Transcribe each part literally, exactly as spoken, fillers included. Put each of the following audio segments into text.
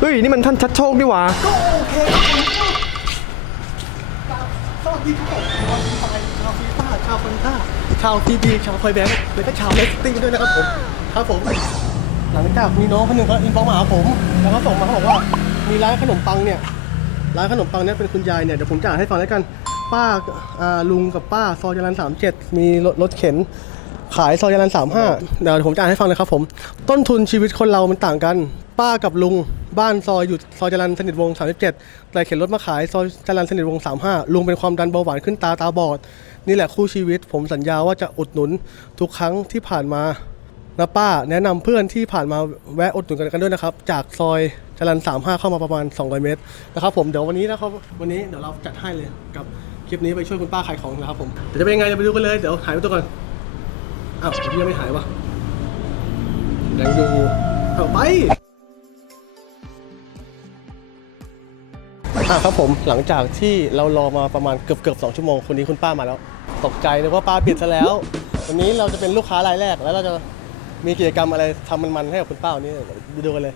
ฮ้ยนี่มันท่านชัดโชคดิวะก็โอเคครับสวัสดีครับผมชาวฟีฟ่าชาวฟีฟ่าชาวฟันต้าชาวพีบีชาวไฟแบงค์แล้วก็ชาวเลสติ้งด้วยนะครับผมครับผมหลังจากมีน้องคนหนึ่งเขาอินบ็อกซ์มาหาผมแล้วเขาส่งมาเขาบอกว่ามีร้านขนมปังเนี่ยร้านขนมปังเนี่ยเป็นคุณยายเนี่ยเดี๋ยวผมจะอ่านให้ฟังแล้วกันป้าลุงกับป้าซอยจรัญสามเจ็ดมีรถเข็นขายซอยจรัญสามห้าเดี๋ยวผมจะอ่านให้ฟังเลยครับผมต้นทุนชีวิตคนเรามันต่างกันป้ากับลุงบ้านซอยอยู่ซอยจรัญสนิทวงศ์สามสิบเจ็ดแต่เข็นรถมาขายซอยจรัญสนิทวงศ์สามห้าลุงเป็นความดันเบาหวานขึ้นตาตาบอดนี่แหละคู่ชีวิตผมสัญญาว่าจะอุดหนุนทุกครั้งที่ผ่านมานะป้าแนะนำเพื่อนที่ผ่านมาแวะอุดหนุนกันด้วยนะครับจากซอยจรัญสามห้าเข้ามาประมาณสองร้อยเมตรนะครับผมเดี๋ยววันนี้นะครับวันนี้เดี๋ยวเราจัดให้เลยกับคลิปนี้ไปช่วยคุณป้าขายของนะครับผมเดี๋ยวจะเป็นยังไงเดี๋ยวไปดูกันเลยเดี๋ยวหายไปตัวก่อนอ้าวยังไม่หายวะยังดูเอาไปอ่ะครับผมหลังจากที่เรารอมาประมาณเกือบเกือบสองชั่วโมงคนนี้คุณป้ามาแล้วตกใจนึกว่าป้าปิดซะแล้ววันนี้เราจะเป็นลูกค้ารายแรกแล้วเราจะมีกิจกรรมอะไรทำมันๆให้กับคุณป้าวันนี้ไปดูกันเลย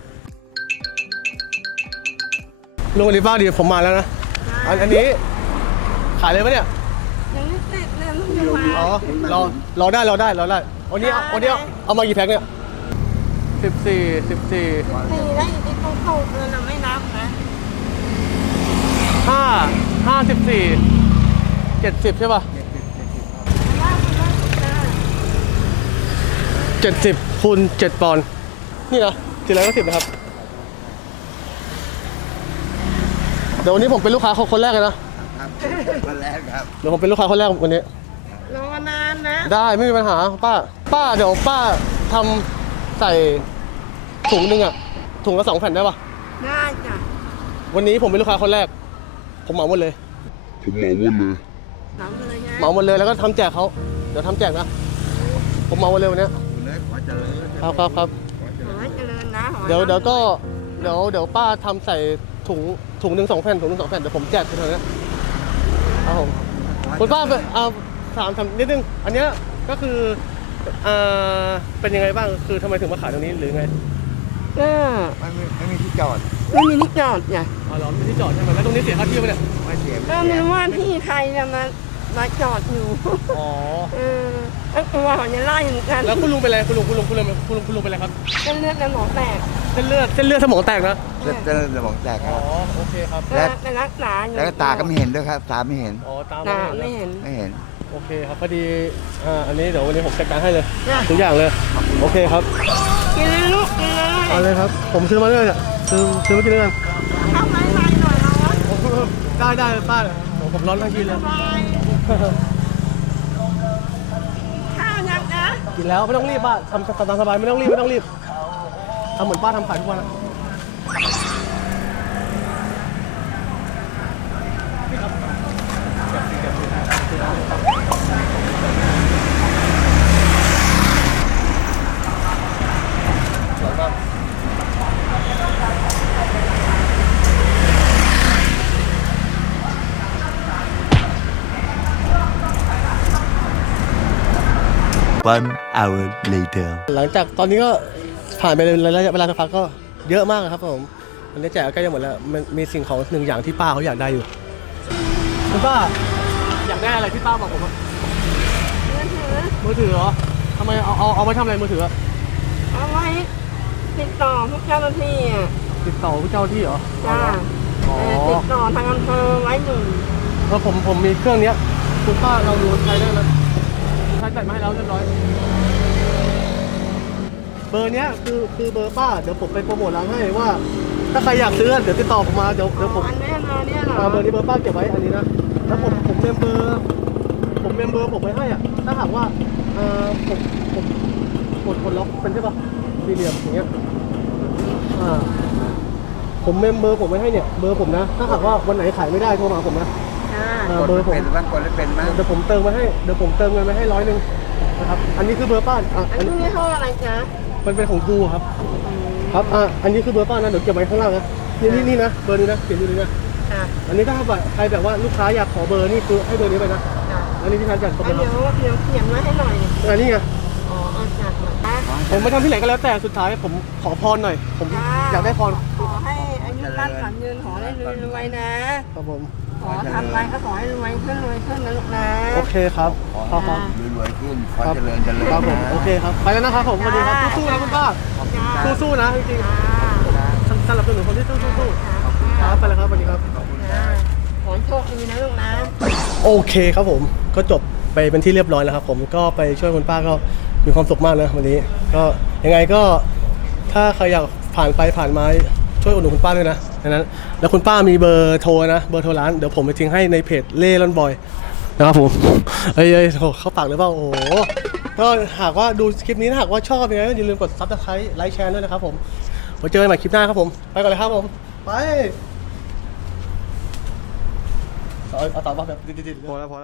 ลุงอลิฟ้าดีผมมาแล้วนะอันนี้ขายเลยปะเนี่ยยังไม่เสร็จเลยลูกยังมาอ๋อรอรอได้รอได้รอได้วันนี้วันนี้เอามากี่แพ็คเนี่ยสิบสี่สิบสี่สี่แล้วอีกที่เขาเข้าเกินเราไม่นับนะห้าห้าสิบสี่เจ็ดสิบใช่ป่ะเจ็ดสิบคูณเจ็ดปอนด์นี่นะเจ็ดร้อยเก้าสิบนะครับเดี๋ยววันนี้ผมเป็นลูกค้าคนแรกเลยนะคนแรกครับเดี๋ยวผมเป็นลูกค้าคนแรกวันนี้รอนานนะได้ไม่มีปัญหาป้าป้าเดี๋ยวป้าทำใส่ถุงนึงอะถุงละสองแผ่นได้ป่ะได้จ้ะวันนี้ผมเป็นลูกค้าคนแรกผมเหมาหมดเลยผมเหมาหมดเลยเหมาเลยไงเหมาหมดเลยแล้วก็ทำแจกเขาเดี๋ยวทำแจกนะผมเหมาหมดเลยวันนี้ครับครับครับขอให้เจริญนะเดี๋ยวเดี๋ยวก็เดี๋ยวเดี๋ยวป้าทำใส่ถุงถุงหนึ่งสองแผ่นถุงหนึ่งสองแผ่นเดี๋ยวผมแจกทีเดียวนะครับผมคุณป้าเอาถามถามนิดนึงอันเนี้ยก็คืออ่าเป็นยังไงบ้างคือทำไมถึงมาขายตรงนี้หรือไงก็ไม่ไม่ไม่มีที่จอดไม่มีที่จอดไงอ๋อเหรอไม่มีที่จอดใช่ไหมแล้วตรงนี้เสียค่าที่ไหมเนี่ยไม่เสียก็ไม่รู้ว่าที่ใครจะมามาจอดอยู่อ๋อเออแล้วกลัวเขาจะไล่เหมือนกันแล้วคุณลุงเป็นอะไรคุณลุงคุณลุงคุณลุงคุณลุงคุณลุงเป็นอะไรครับเส้นเลือดในสมองแตกเส้นเลือดเส้นเลือดสมองแตกนะเส้นเลือดสมองแตกครับอ๋อโอเคครับแล้วไปรักษาอยู่แล้วตาก็ไม่เห็นด้วยครับตาไม่เห็นอ๋อตาไม่เห็นไม่เห็นโอเคครับพอดีอ่าอันนี้เดี๋ยววันนี้ผมจัดการให้เลยทุกอย่างเลยโอเคครับกินเลยลูกกินเลยเอาเลยครับผมซื้อมาด้วยเนี่ยซื้อซื้อมากินด้วยกันทำไมไรหน่อยเราได้ได้ป้าผมร้อนทั้งกินเลยข้าวยังนะกินแล้วไม่ต้องรีบป้าทำตามสบายไม่ต้องรีบไม่ต้องรีบทำเหมือนป้าทำขายทุกวันนะ One hour later หลังจากตอนนี้ก็ผ่านไประยะเวลาสักพักก็เยอะมากครับผมมันได้แจกใกล้จะหมดแล้วมันมีสิ่งของหนึ่งอย่างที่ป้าเขาอยากได้อยู่คุณป้าอยากได้อะไรที่ป้าบอกผมมือถือมือถือเหรอทำไมเอาเอาเอาไว้ทำอะไรมือถือเอาไว้ติดต่อพวกเจ้าหน้าที่อ่ะติดต่อพวกเจ้าหน้าที่เหรอจ้าติดต่อทางอำเภอไว้หนึ่งเพราะผมผมมีเครื่องนี้คุณป้าเราดูใช้ได้ไหมใช้จ่ายมาให้แล้วเรียบร้อยเบอร์เนี้ยคือคือเบอร์ป้าเดี๋ยวผมไปโปรโมทร้านให้ว่าถ้าใครอยากซื้อเดี๋ยวติดต่อผมมาเดี๋ยวเดี๋ยวผมอันนี้นะเนี่ยเหรอเบอร์นี้เบอร์ป้าเก็บไว้อันนี้นะแล้วผมผมเมมเบอร์ผมเมมเบอร์ผมไว้ให้อ่ะถ้าหากว่าเออผมผมกดกดล็อกเป็นใช่ป่ะสี่เหลี่ยมอย่างเงี้ยอ่าผมเมมเบอร์ผมไว้ให้เนี่ยเบอร์ผมนะถ้าหากว่าวันไหนขายไม่ได้โทรมาผมนะเบอร์ผมเป็นบ้างกดเป็นบ้างเดี๋ยวผมเติมมาให้เดี๋ยวผมเติมเงินมาให้ร้อยหนึ่งนะครับอันนี้คือเบอร์ป้าอ่ะอันนี้เท่าอะไรจ๊ะมันเป็นของทูครับครับอ่ะอันนี้คือเบอร์ป้านะเดี๋ยวเก็บไว้ข้างล่างนะนี่นี่นี่นะเบอร์นี้นะเขียนอยู่นี่นะอันนี้ถ้าแบบใครแบบว่าลูกค้าอยากขอเบอร์นี่คือให้เบอร์นี้ไปนะอันนี้ที่ท่านจัดเบอร์เดี๋ยวเดี๋ยวเขียนไว้ให้หน่อยอันนี้ไงอ๋อจัดมาผมไปทำที่ไหนก็แล้วแต่สุดท้ายผมขอพรหน่อยผมอยากได้พรขอให้ยุดบ้านขวัญยืนขอให้รวยๆนะครับผมขอทำอะไรก็ขอให้รวยขึ้นรวยขึ้นนะลูกนะโอเคครับครับครับรวยๆขึ้นขอครับเจริญเจริญครับผมนะโอเคครับไปแล้วนะครับผมสวัสดีครับสู้ๆนะคุณป้าสู้ๆนะจริงๆสำหรับตัวหนูคนที่สู้ๆครับไปแล้วครับสวัสดีครับขอให้โชคดีนะลูกนะโอเคครับผมก็จบไปเป็นที่เรียบร้อยแล้วครับผมก็ไปช่วยคุณป้าก็มีความสุขมากนะวันนี้ก็ยังไงก็ถ้าใครอยากผ่านไปผ่านมาช่วยอุดหนุนคุณป้าด้วยนะดังนั้นแล้วคุณป้ามีเบอร์โทรนะเบอร์โทรร้านเดี๋ยวผมไปทิ้งให้ในเพจเล่ร่อนบอยนะครับผมเอ้ยเอ้ยโหเข้าปากเลยเปล่าโอ้โหก็หากว่าดูคลิปนี้ถ้าหากว่าชอบยังไงก็อย่าลืมกดซับสไครต์ไลค์แชร์ด้วยนะครับผมไว้เจอกันใหม่คลิปหน้าครับผมไปก่อนเลยครับผมไปเอาเอาต่อมาแบบดิดๆๆพอแล้วพอแล้ว